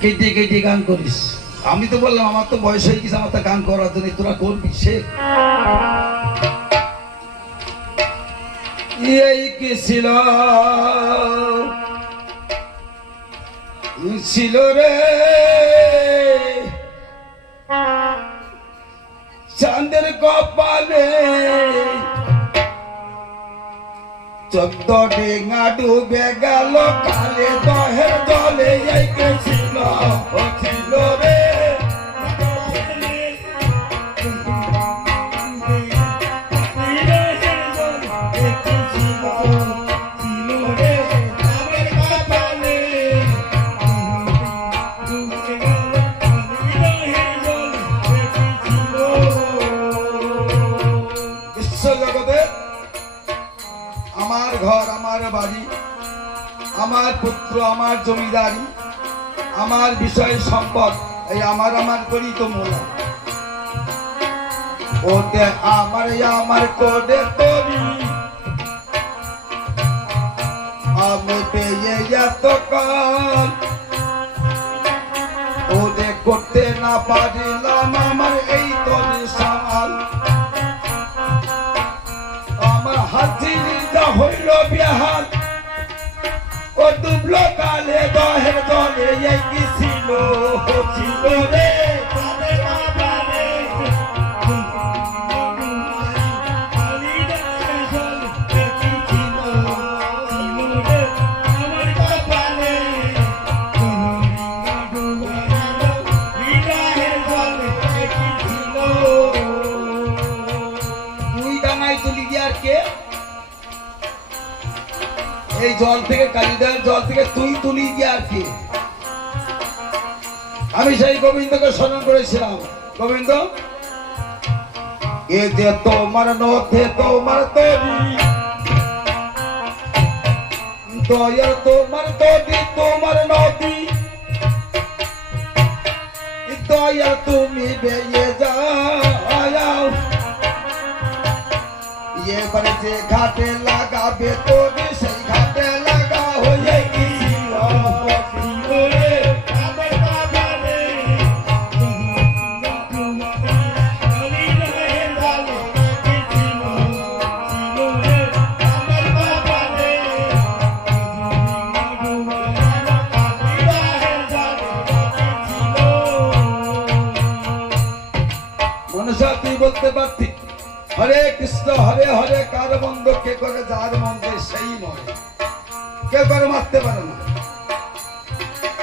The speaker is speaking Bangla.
কেটে কেটে গান করিস। আমি তো বললাম আমার তো বয়স হয়ে গেছে, আমার তো গান করার জন্য, তোরা করবি সে এই কি ছিল ছিল রে চাঁদের কপালে 14 ডিঙা ডুবে গেল কালে দহের জলে এই কি ছিল ছিল রে আমার ঘর, আমার বাড়ি, আমার পুত্র, আমার জমিদারি, আমার বিষয় সম্পদ, এই আমার আমার করি তো মোলা ওতে আমার আমার করে তরি আমি পেয়ে এত কাল ওদের করতে না পারিলাম আমার এই তরি সামাল আমার হাতির যা হইল বিহাল ও ডুবলো কালে দহের দলে এই কি ছিল ছিল রে এই জল থেকে কালিদার জল থেকে তুই তুলি দিয়ে আর কি আমি সেই গোবিন্দকে স্মরণ করেছিলাম। গোবিন্দ এ যে তোমার নথে তোমার তরি দয়ার তোমার তরি তোমার নদী দয়া তুমি বেয়ে যাও এবারে যে ঘাটে লাগাবে তরি সেই ঘাটে লাগা হয়ে গেছিল মনুষ্য তুই বলতে পারতি হরে কৃষ্ণ হরে হরে কার বন্ধ কে করে যার মন্দির সেই নয়, কেউ করে মারতে পারে না।